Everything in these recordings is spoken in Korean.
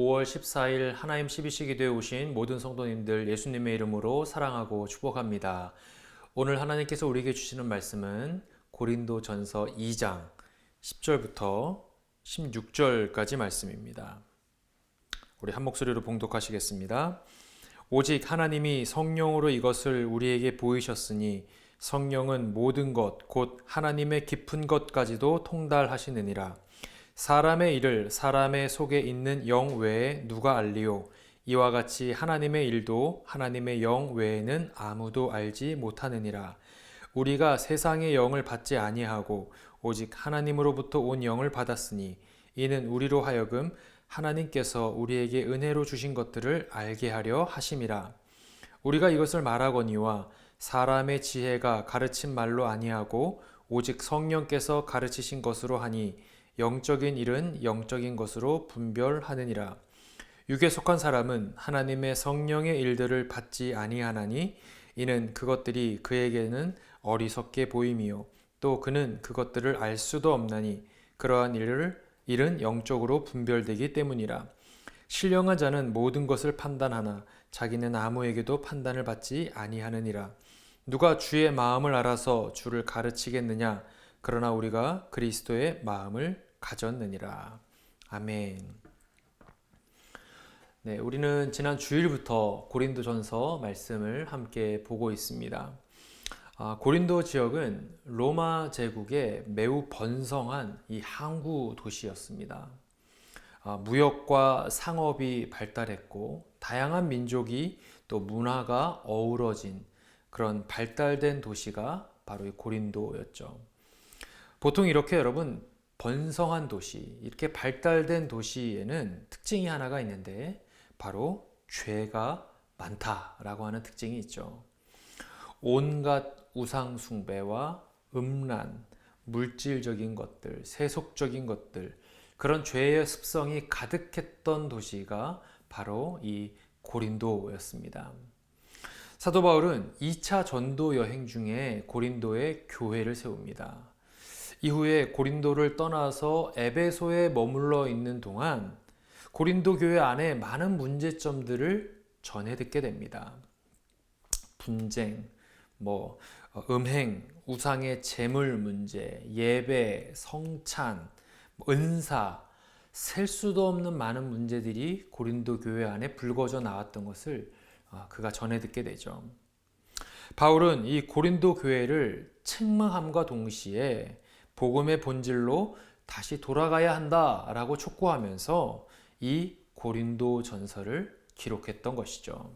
5월 14일 하나님 12시 기도에 오신 모든 성도님들 예수님의 이름으로 사랑하고 축복합니다. 오늘 하나님께서 우리에게 주시는 말씀은 고린도전서 2장 10절부터 16절까지 말씀입니다. 우리 한 목소리로 봉독하시겠습니다. 오직 하나님이 성령으로 이것을 우리에게 보이셨으니 성령은 모든 것 곧 하나님의 깊은 것까지도 통달하시느니라. 사람의 일을 사람의 속에 있는 영 외에 누가 알리요? 이와 같이 하나님의 일도 하나님의 영 외에는 아무도 알지 못하느니라. 우리가 세상의 영을 받지 아니하고 오직 하나님으로부터 온 영을 받았으니 이는 우리로 하여금 하나님께서 우리에게 은혜로 주신 것들을 알게 하려 하심이라. 우리가 이것을 말하거니와 사람의 지혜가 가르친 말로 아니하고 오직 성령께서 가르치신 것으로 하니 영적인 일은 영적인 것으로 분별하느니라. 육에 속한 사람은 하나님의 성령의 일들을 받지 아니하나니 이는 그것들이 그에게는 어리석게 보임이요 또 그는 그것들을 알 수도 없나니 그러한 일은 영적으로 분별되기 때문이라. 신령한 자는 모든 것을 판단하나 자기는 아무에게도 판단을 받지 아니하느니라. 누가 주의 마음을 알아서 주를 가르치겠느냐? 그러나 우리가 그리스도의 마음을 가졌느니라. 아멘. 네, 우리는 지난 주일부터 고린도전서 말씀을 함께 보고 있습니다. 고린도 지역은 로마 제국의 매우 번성한 이 항구 도시였습니다. 무역과 상업이 발달했고 다양한 민족이 또 문화가 어우러진 그런 발달된 도시가 바로 이 고린도였죠. 보통 이렇게 여러분 번성한 도시, 이렇게 발달된 도시에는 특징이 하나가 있는데 바로 죄가 많다라고 하는 특징이 있죠. 온갖 우상 숭배와 음란, 물질적인 것들, 세속적인 것들, 그런 죄의 습성이 가득했던 도시가 바로 이 고린도였습니다. 사도 바울은 2차 전도 여행 중에 고린도에 교회를 세웁니다. 이후에 고린도를 떠나서 에베소에 머물러 있는 동안 고린도 교회 안에 많은 문제점들을 전해 듣게 됩니다. 분쟁, 음행, 우상의 제물 문제, 예배, 성찬, 은사, 셀 수도 없는 많은 문제들이 고린도 교회 안에 불거져 나왔던 것을 그가 전해 듣게 되죠. 바울은 이 고린도 교회를 책망함과 동시에 복음의 본질로 다시 돌아가야 한다라고 촉구하면서 이 고린도 전서를 기록했던 것이죠.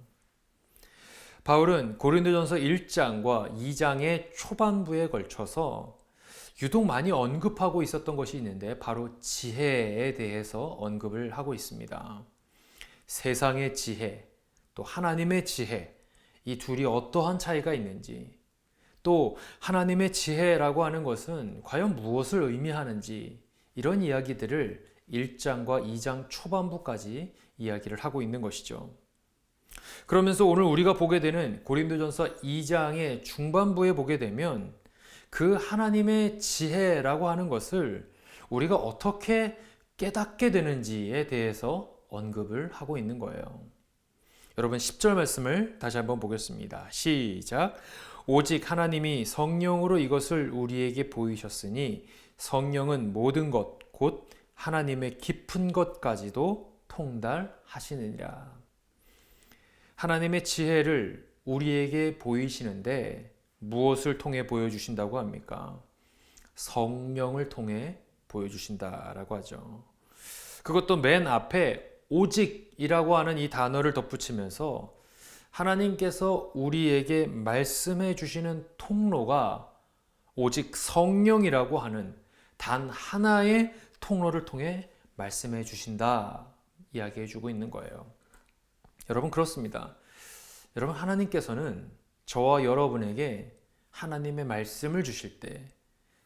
바울은 고린도전서 1장과 2장의 초반부에 걸쳐서 유독 많이 언급하고 있었던 것이 있는데 바로 지혜에 대해서 언급을 하고 있습니다. 세상의 지혜, 또 하나님의 지혜, 이 둘이 어떠한 차이가 있는지, 또 하나님의 지혜라고 하는 것은 과연 무엇을 의미하는지 이런 이야기들을 1장과 2장 초반부까지 이야기를 하고 있는 것이죠. 그러면서 오늘 우리가 보게 되는 고린도전서 2장의 중반부에 보게 되면 그 하나님의 지혜라고 하는 것을 우리가 어떻게 깨닫게 되는지에 대해서 언급을 하고 있는 거예요. 여러분 10절 말씀을 다시 한번 보겠습니다. 시작. 오직 하나님이 성령으로 이것을 우리에게 보이셨으니 성령은 모든 것 곧 하나님의 깊은 것까지도 통달하시느니라. 하나님의 지혜를 우리에게 보이시는데 무엇을 통해 보여주신다고 합니까? 성령을 통해 보여주신다라고 하죠. 그것도 맨 앞에 오직이라고 하는 이 단어를 덧붙이면서 하나님께서 우리에게 말씀해 주시는 통로가 오직 성령이라고 하는 단 하나의 통로를 통해 말씀해 주신다 이야기해 주고 있는 거예요. 여러분 그렇습니다. 여러분 하나님께서는 저와 여러분에게 하나님의 말씀을 주실 때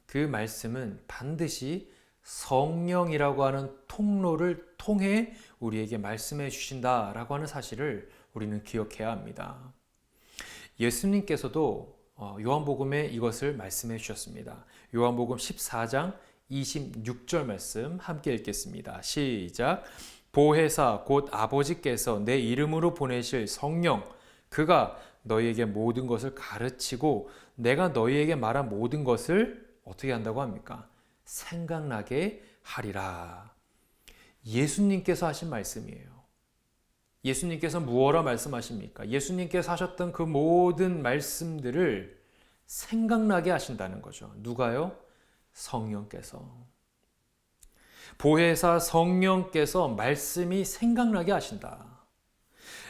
그 말씀은 반드시 성령이라고 하는 통로를 통해 우리에게 말씀해 주신다라고 하는 사실을 우리는 기억해야 합니다. 예수님께서도 요한복음에 이것을 말씀해 주셨습니다. 요한복음 14장 26절 말씀 함께 읽겠습니다. 시작. 보혜사 곧 아버지께서 내 이름으로 보내실 성령, 그가 너희에게 모든 것을 가르치고 내가 너희에게 말한 모든 것을 어떻게 한다고 합니까? 생각나게 하리라. 예수님께서 하신 말씀이에요. 예수님께서 무엇라 말씀하십니까? 예수님께서 하셨던 그 모든 말씀들을 생각나게 하신다는 거죠. 누가요? 성령께서. 보혜사 성령께서 말씀이 생각나게 하신다.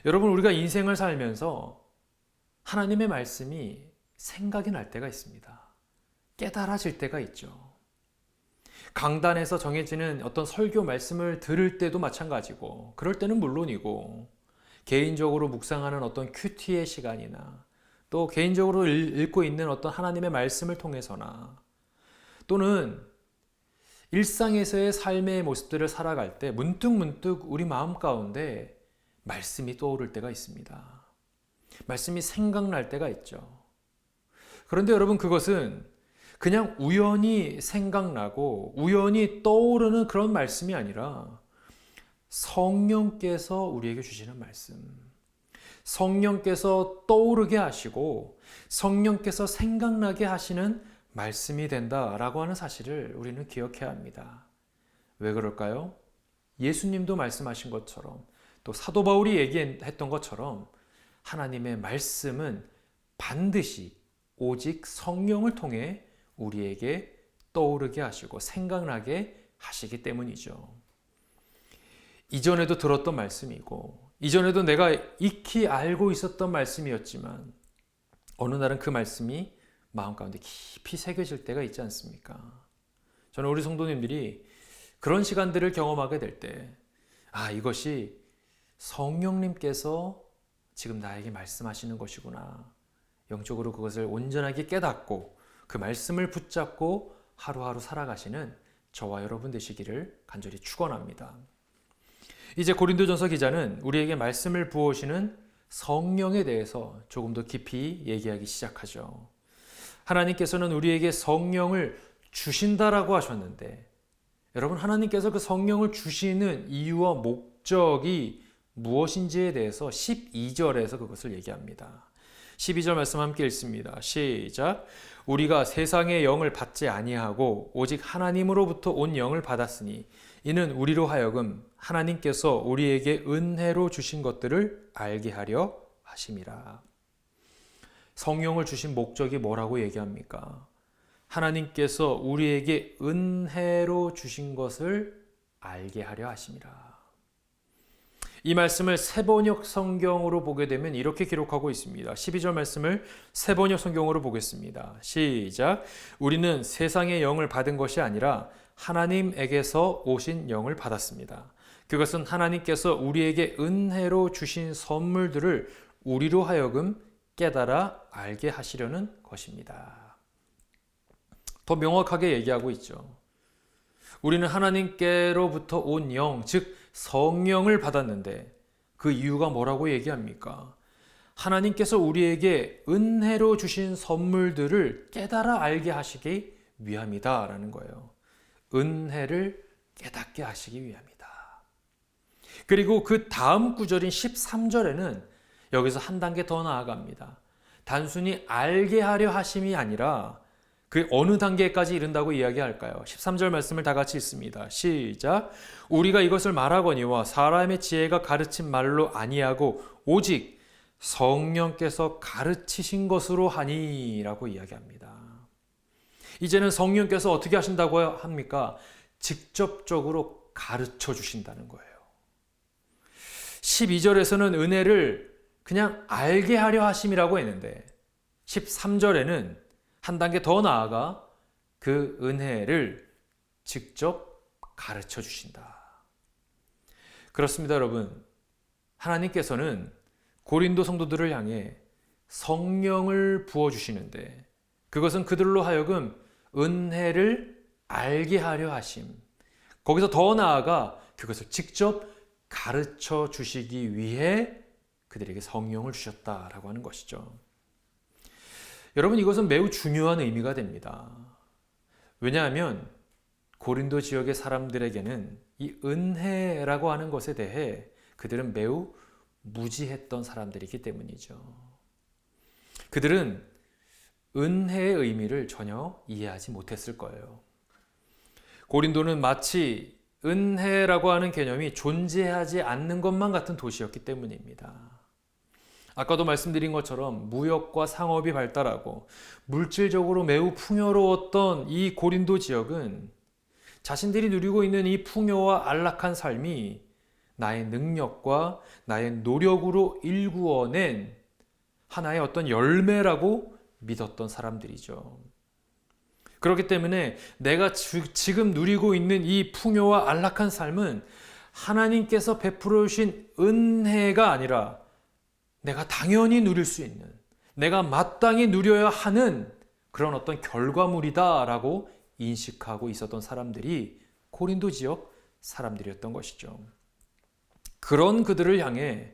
여러분, 우리가 인생을 살면서 하나님의 말씀이 생각이 날 때가 있습니다. 깨달아질 때가 있죠. 강단에서 정해지는 어떤 설교 말씀을 들을 때도 마찬가지고, 그럴 때는 물론이고, 개인적으로 묵상하는 어떤 큐티의 시간이나 또 개인적으로 읽고 있는 어떤 하나님의 말씀을 통해서나 또는 일상에서의 삶의 모습들을 살아갈 때 문득문득 우리 마음 가운데 말씀이 떠오를 때가 있습니다. 말씀이 생각날 때가 있죠. 그런데 여러분, 그것은 그냥 우연히 생각나고 우연히 떠오르는 그런 말씀이 아니라 성령께서 우리에게 주시는 말씀, 성령께서 떠오르게 하시고 성령께서 생각나게 하시는 말씀이 된다라고 하는 사실을 우리는 기억해야 합니다. 왜 그럴까요? 예수님도 말씀하신 것처럼, 또 사도 바울이 얘기했던 것처럼 하나님의 말씀은 반드시 오직 성령을 통해 우리에게 떠오르게 하시고 생각나게 하시기 때문이죠. 이전에도 들었던 말씀이고 이전에도 내가 익히 알고 있었던 말씀이었지만 어느 날은 그 말씀이 마음 가운데 깊이 새겨질 때가 있지 않습니까? 저는 우리 성도님들이 그런 시간들을 경험하게 될 때, 이것이 성령님께서 지금 나에게 말씀하시는 것이구나. 영적으로 그것을 온전하게 깨닫고 그 말씀을 붙잡고 하루하루 살아가시는 저와 여러분 되시기를 간절히 축원합니다. 이제 고린도전서 기자는 우리에게 말씀을 부어오시는 성령에 대해서 조금 더 깊이 얘기하기 시작하죠. 하나님께서는 우리에게 성령을 주신다라고 하셨는데, 여러분, 하나님께서 그 성령을 주시는 이유와 목적이 무엇인지에 대해서 12절에서 그것을 얘기합니다. 12절 말씀 함께 읽습니다. 시작. 우리가 세상의 영을 받지 아니하고 오직 하나님으로부터 온 영을 받았으니 이는 우리로 하여금 하나님께서 우리에게 은혜로 주신 것들을 알게 하려 하심이라. 성령을 주신 목적이 뭐라고 얘기합니까? 하나님께서 우리에게 은혜로 주신 것을 알게 하려 하심이라. 이 말씀을 세번역 성경으로 보게 되면 이렇게 기록하고 있습니다. 12절 말씀을 세번역 성경으로 보겠습니다. 시작. 우리는 세상의 영을 받은 것이 아니라 하나님에게서 오신 영을 받았습니다. 그것은 하나님께서 우리에게 은혜로 주신 선물들을 우리로 하여금 깨달아 알게 하시려는 것입니다. 더 명확하게 얘기하고 있죠. 우리는 하나님께로부터 온 영, 즉 성령을 받았는데 그 이유가 뭐라고 얘기합니까? 하나님께서 우리에게 은혜로 주신 선물들을 깨달아 알게 하시기 위함이다 라는 거예요. 은혜를 깨닫게 하시기 위함이다. 그리고 그 다음 구절인 13절에는 여기서 한 단계 더 나아갑니다. 단순히 알게 하려 하심이 아니라 그 어느 단계까지 이른다고 이야기할까요? 13절 말씀을 다 같이 읽습니다. 시작. 우리가 이것을 말하거니와 사람의 지혜가 가르친 말로 아니하고 오직 성령께서 가르치신 것으로 하니라고 이야기합니다. 이제는 성령께서 어떻게 하신다고 합니까? 직접적으로 가르쳐 주신다는 거예요. 12절에서는 은혜를 그냥 알게 하려 하심이라고 했는데 13절에는 한 단계 더 나아가 그 은혜를 직접 가르쳐 주신다. 그렇습니다, 여러분. 하나님께서는 고린도 성도들을 향해 성령을 부어주시는데 그것은 그들로 하여금 은혜를 알게 하려 하심. 거기서 더 나아가 그것을 직접 가르쳐 주시기 위해 그들에게 성령을 주셨다라고 하는 것이죠. 여러분, 이것은 매우 중요한 의미가 됩니다. 왜냐하면 고린도 지역의 사람들에게는 이 은혜라고 하는 것에 대해 그들은 매우 무지했던 사람들이기 때문이죠. 그들은 은혜의 의미를 전혀 이해하지 못했을 거예요. 고린도는 마치 은혜라고 하는 개념이 존재하지 않는 것만 같은 도시였기 때문입니다. 아까도 말씀드린 것처럼 무역과 상업이 발달하고 물질적으로 매우 풍요로웠던 이 고린도 지역은 자신들이 누리고 있는 이 풍요와 안락한 삶이 나의 능력과 나의 노력으로 일구어낸 하나의 어떤 열매라고 믿었던 사람들이죠. 그렇기 때문에 내가 지금 누리고 있는 이 풍요와 안락한 삶은 하나님께서 베풀어 주신 은혜가 아니라 내가 당연히 누릴 수 있는, 내가 마땅히 누려야 하는 그런 어떤 결과물이다라고 인식하고 있었던 사람들이 고린도 지역 사람들이었던 것이죠. 그런 그들을 향해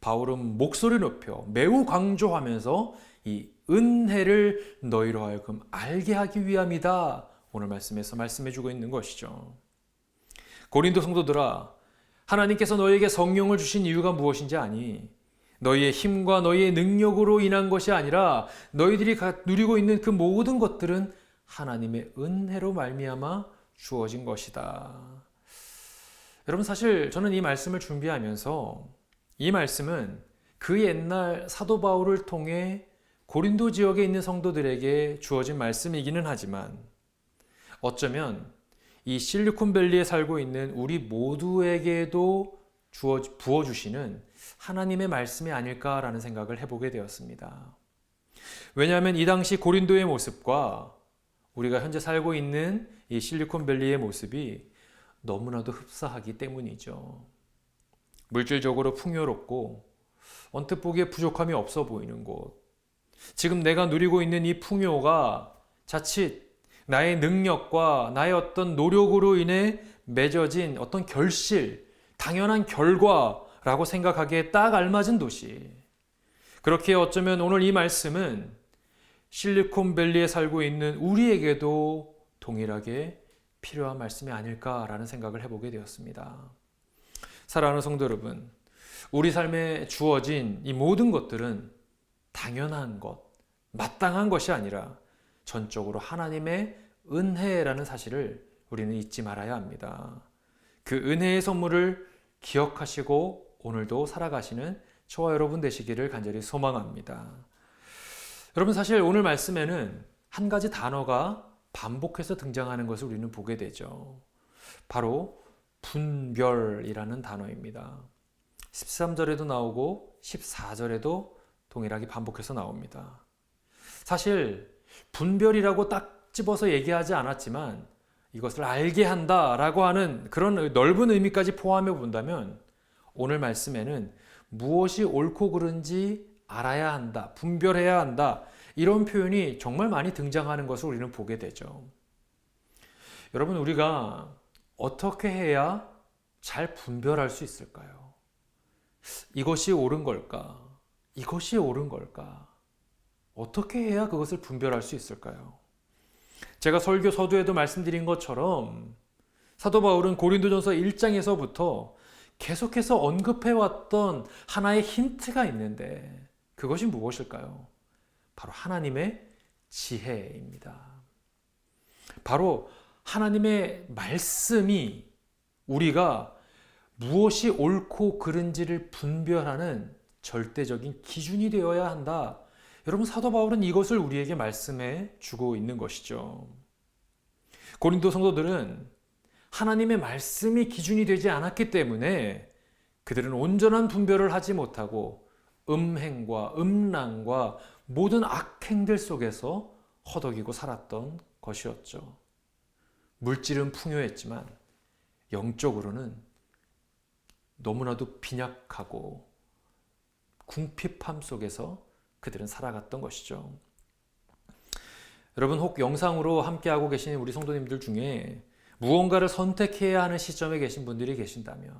바울은 목소리 높여 매우 강조하면서 이 은혜를 너희로 하여금 알게 하기 위함이다. 오늘 말씀에서 말씀해주고 있는 것이죠. 고린도 성도들아, 하나님께서 너희에게 성령을 주신 이유가 무엇인지 아니? 너희의 힘과 너희의 능력으로 인한 것이 아니라 너희들이 누리고 있는 그 모든 것들은 하나님의 은혜로 말미암아 주어진 것이다. 여러분, 사실 저는 이 말씀을 준비하면서 이 말씀은 그 옛날 사도 바울을 통해 고린도 지역에 있는 성도들에게 주어진 말씀이기는 하지만 어쩌면 이 실리콘밸리에 살고 있는 우리 모두에게도 부어주시는 하나님의 말씀이 아닐까라는 생각을 해보게 되었습니다. 왜냐하면 이 당시 고린도의 모습과 우리가 현재 살고 있는 이 실리콘밸리의 모습이 너무나도 흡사하기 때문이죠. 물질적으로 풍요롭고 언뜻 보기에 부족함이 없어 보이는 곳, 지금 내가 누리고 있는 이 풍요가 자칫 나의 능력과 나의 어떤 노력으로 인해 맺어진 어떤 결실, 당연한 결과라고 생각하기에 딱 알맞은 도시. 그렇게 어쩌면 오늘 이 말씀은 실리콘밸리에 살고 있는 우리에게도 동일하게 필요한 말씀이 아닐까라는 생각을 해보게 되었습니다. 사랑하는 성도 여러분, 우리 삶에 주어진 이 모든 것들은 당연한 것, 마땅한 것이 아니라 전적으로 하나님의 은혜라는 사실을 우리는 잊지 말아야 합니다. 그 은혜의 선물을 기억하시고 오늘도 살아가시는 저와 여러분 되시기를 간절히 소망합니다. 여러분, 사실 오늘 말씀에는 한 가지 단어가 반복해서 등장하는 것을 우리는 보게 되죠. 바로 분별이라는 단어입니다. 13절에도 나오고 14절에도 동일하게 반복해서 나옵니다. 사실 분별이라고 딱 집어서 얘기하지 않았지만 이것을 알게 한다라고 하는 그런 넓은 의미까지 포함해 본다면 오늘 말씀에는 무엇이 옳고 그른지 알아야 한다, 분별해야 한다, 이런 표현이 정말 많이 등장하는 것을 우리는 보게 되죠. 여러분, 우리가 어떻게 해야 잘 분별할 수 있을까요? 이것이 옳은 걸까? 이것이 옳은 걸까? 어떻게 해야 그것을 분별할 수 있을까요? 제가 설교 서두에도 말씀드린 것처럼 사도 바울은 고린도전서 1장에서부터 계속해서 언급해왔던 하나의 힌트가 있는데 그것이 무엇일까요? 바로 하나님의 지혜입니다. 바로 하나님의 말씀이 우리가 무엇이 옳고 그른지를 분별하는 절대적인 기준이 되어야 한다. 여러분, 사도 바울은 이것을 우리에게 말씀해 주고 있는 것이죠. 고린도 성도들은 하나님의 말씀이 기준이 되지 않았기 때문에 그들은 온전한 분별을 하지 못하고 음행과 음란과 모든 악행들 속에서 허덕이고 살았던 것이었죠. 물질은 풍요했지만 영적으로는 너무나도 빈약하고 궁핍함 속에서 그들은 살아갔던 것이죠. 여러분, 혹 영상으로 함께하고 계신 우리 성도님들 중에 무언가를 선택해야 하는 시점에 계신 분들이 계신다면,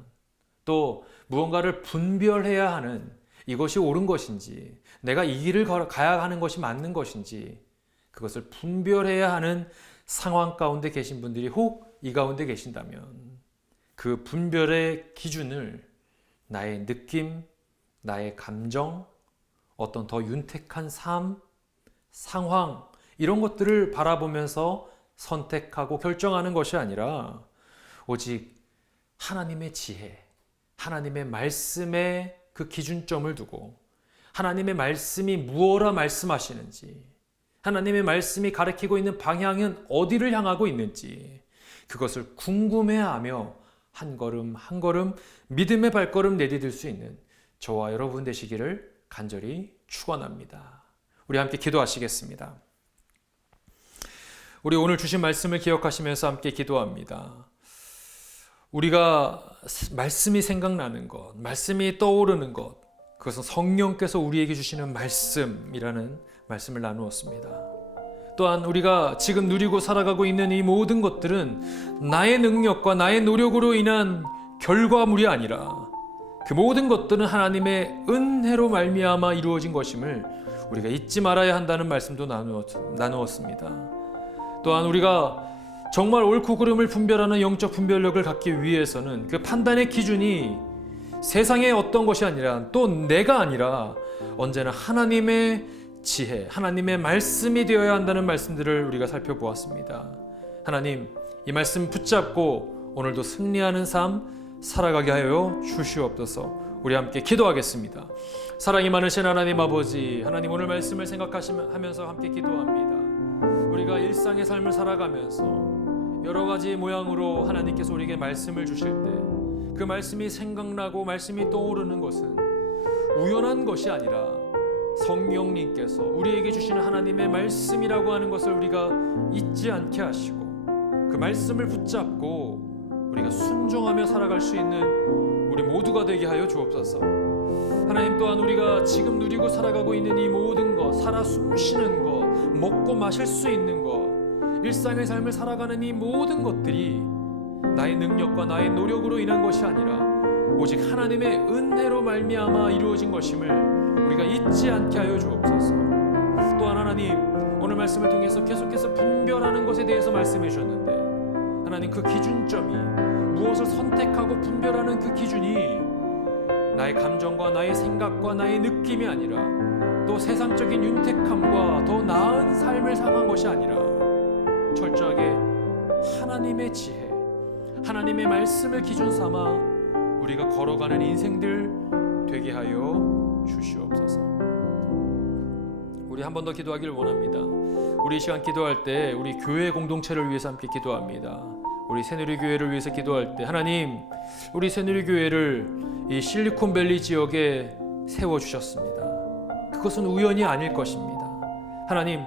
또 무언가를 분별해야 하는 이것이 옳은 것인지, 내가 이 길을 가야 하는 것이 맞는 것인지, 그것을 분별해야 하는 상황 가운데 계신 분들이 혹 이 가운데 계신다면 그 분별의 기준을 나의 느낌, 나의 감정, 어떤 더 윤택한 삶, 상황 이런 것들을 바라보면서 선택하고 결정하는 것이 아니라 오직 하나님의 지혜, 하나님의 말씀에 그 기준점을 두고 하나님의 말씀이 무엇라 말씀하시는지, 하나님의 말씀이 가리키고 있는 방향은 어디를 향하고 있는지 그것을 궁금해하며 한 걸음 한 걸음 믿음의 발걸음 내디딜 수 있는 저와 여러분 되시기를 간절히 축원합니다. 우리 함께 기도하시겠습니다. 우리 오늘 주신 말씀을 기억하시면서 함께 기도합니다. 우리가 말씀이 생각나는 것, 말씀이 떠오르는 것, 그것은 성령께서 우리에게 주시는 말씀이라는 말씀을 나누었습니다. 또한 우리가 지금 누리고 살아가고 있는 이 모든 것들은 나의 능력과 나의 노력으로 인한 결과물이 아니라 그 모든 것들은 하나님의 은혜로 말미암아 이루어진 것임을 우리가 잊지 말아야 한다는 말씀도 나누었습니다. 또한 우리가 정말 옳고 그름을 분별하는 영적 분별력을 갖기 위해서는 그 판단의 기준이 세상의 어떤 것이 아니라 또 내가 아니라 언제나 하나님의 지혜, 하나님의 말씀이 되어야 한다는 말씀들을 우리가 살펴보았습니다. 하나님, 이 말씀 붙잡고 오늘도 승리하는 삶 살아가게 하여 주시옵소서. 우리 함께 기도하겠습니다. 사랑이 많으신 하나님 아버지, 하나님 오늘 말씀을 생각하면서 함께 기도합니다. 우리가 일상의 삶을 살아가면서 여러 가지 모양으로 하나님께서 우리에게 말씀을 주실 때 그 말씀이 생각나고 말씀이 떠오르는 것은 우연한 것이 아니라 성령님께서 우리에게 주시는 하나님의 말씀이라고 하는 것을 우리가 잊지 않게 하시고 그 말씀을 붙잡고 우리가 순종하며 살아갈 수 있는 우리 모두가 되게 하여 주옵소서. 하나님 또한 우리가 지금 누리고 살아가고 있는 이 모든 것, 살아 숨쉬는 것, 먹고 마실 수 있는 것, 일상의 삶을 살아가는 이 모든 것들이 나의 능력과 나의 노력으로 인한 것이 아니라 오직 하나님의 은혜로 말미암아 이루어진 것임을 우리가 잊지 않게 하여 주옵소서. 또한 하나님, 오늘 말씀을 통해서 계속해서 분별하는 것에 대해서 말씀해 주셨는데 하나님 그 기준점이 무엇을 선택하고 분별하는 그 기준이 나의 감정과 나의 생각과 나의 느낌이 아니라 또 세상적인 윤택함과 더 나은 삶을 상한 것이 아니라 철저하게 하나님의 지혜, 하나님의 말씀을 기준 삼아 우리가 걸어가는 인생들 되게 하여 주시옵소서. 우리 한 번 더 기도하기를 원합니다. 우리 이 시간 기도할 때 우리 교회 공동체를 위해서 함께 기도합니다. 우리 새누리교회를 위해서 기도할 때 하나님, 우리 새누리교회를 이 실리콘밸리 지역에 세워주셨습니다. 그것은 우연이 아닐 것입니다. 하나님,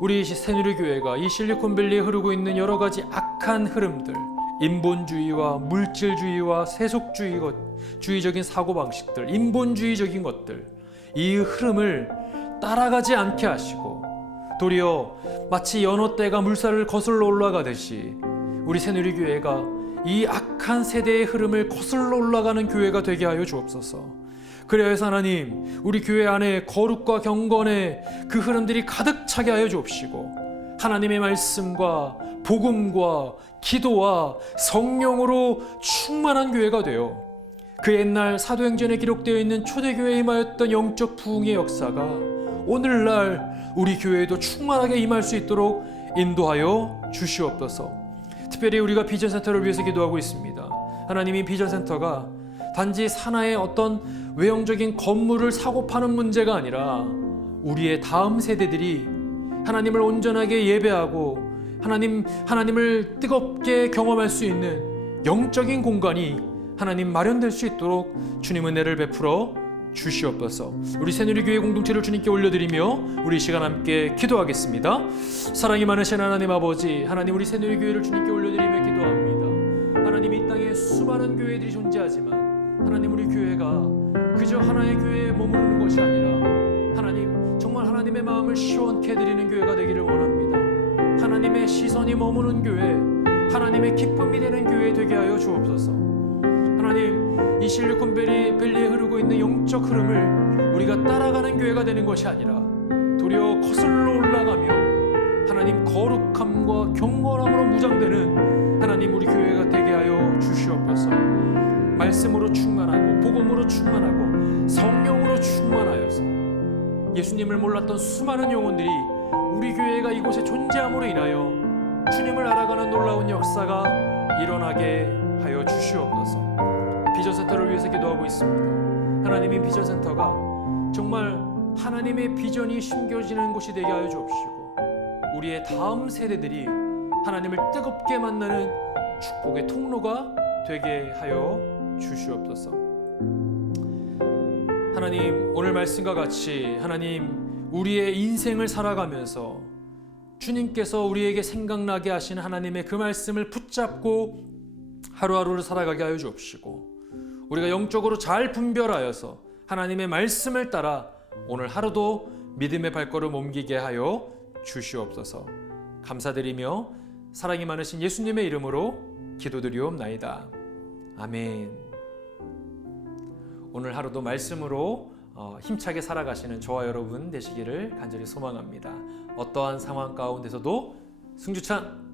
우리 새누리교회가 이 실리콘밸리에 흐르고 있는 여러 가지 악한 흐름들, 인본주의와 물질주의와 세속주의적인 사고방식들, 인본주의적인 것들, 이 흐름을 따라가지 않게 하시고 도리어 마치 연어 떼가 물살을 거슬러 올라가듯이 우리 새누리교회가 이 악한 세대의 흐름을 거슬러 올라가는 교회가 되게 하여 주옵소서. 그래야 해서 하나님, 우리 교회 안에 거룩과 경건의 그 흐름들이 가득 차게 하여 주옵시고 하나님의 말씀과 복음과 기도와 성령으로 충만한 교회가 되어 그 옛날 사도행전에 기록되어 있는 초대교회에 임하였던 영적 부흥의 역사가 오늘날 우리 교회에도 충만하게 임할 수 있도록 인도하여 주시옵소서. 특별히 우리가 비전센터를 위해서 기도하고 있습니다. 하나님이 비전센터가 단지 산하의 어떤 외형적인 건물을 사고 파는 문제가 아니라 우리의 다음 세대들이 하나님을 온전하게 예배하고 하나님을 뜨겁게 경험할 수 있는 영적인 공간이 하나님 마련될 수 있도록 주님 은혜를 베풀어 주시옵소서. 우리 새누리교회 공동체를 주님께 올려드리며 우리 이 시간 함께 기도하겠습니다. 사랑이 많으신 하나님 아버지, 하나님 우리 새누리교회를 주님께 올려드리며 기도합니다. 하나님 이 땅에 수많은 교회들이 존재하지만 하나님 우리 교회가 그저 하나의 교회에 머무르는 것이 아니라 하나님 정말 하나님의 마음을 시원케 해드리는 교회가 되기를 원합니다. 하나님의 시선이 머무는 교회, 하나님의 기쁨이 되는 교회 되게 하여 주옵소서. 하나님, 이 실리콘밸리에 흐르고 있는 영적 흐름을 우리가 따라가는 교회가 되는 것이 아니라 도리어 거슬러 올라가며 하나님 거룩함과 경건함으로 무장되는 하나님 우리 교회가 되게 하여 주시옵소서. 말씀으로 충만하고 복음으로 충만하고 성령으로 충만하여서 예수님을 몰랐던 수많은 영혼들이 우리 교회가 이곳에 존재함으로 인하여 주님을 알아가는 놀라운 역사가 일어나게 하여 주시옵소서. 비전센터를 위해서 기도하고 있습니다. 하나님의 비전센터가 정말 하나님의 비전이 심겨지는 곳이 되게 하여 주옵시고 우리의 다음 세대들이 하나님을 뜨겁게 만나는 축복의 통로가 되게 하여 주시옵소서. 하나님, 오늘 말씀과 같이 하나님 우리의 인생을 살아가면서 주님께서 우리에게 생각나게 하신 하나님의 그 말씀을 붙잡고 하루하루를 살아가게 하여 주옵시고 우리가 영적으로 잘 분별하여서 하나님의 말씀을 따라 오늘 하루도 믿음의 발걸음 옮기게 하여 주시옵소서. 감사드리며 사랑이 많으신 예수님의 이름으로 기도드리옵나이다. 아멘. 오늘 하루도 말씀으로 힘차게 살아가시는 저와 여러분 되시기를 간절히 소망합니다. 어떠한 상황 가운데서도 승주찬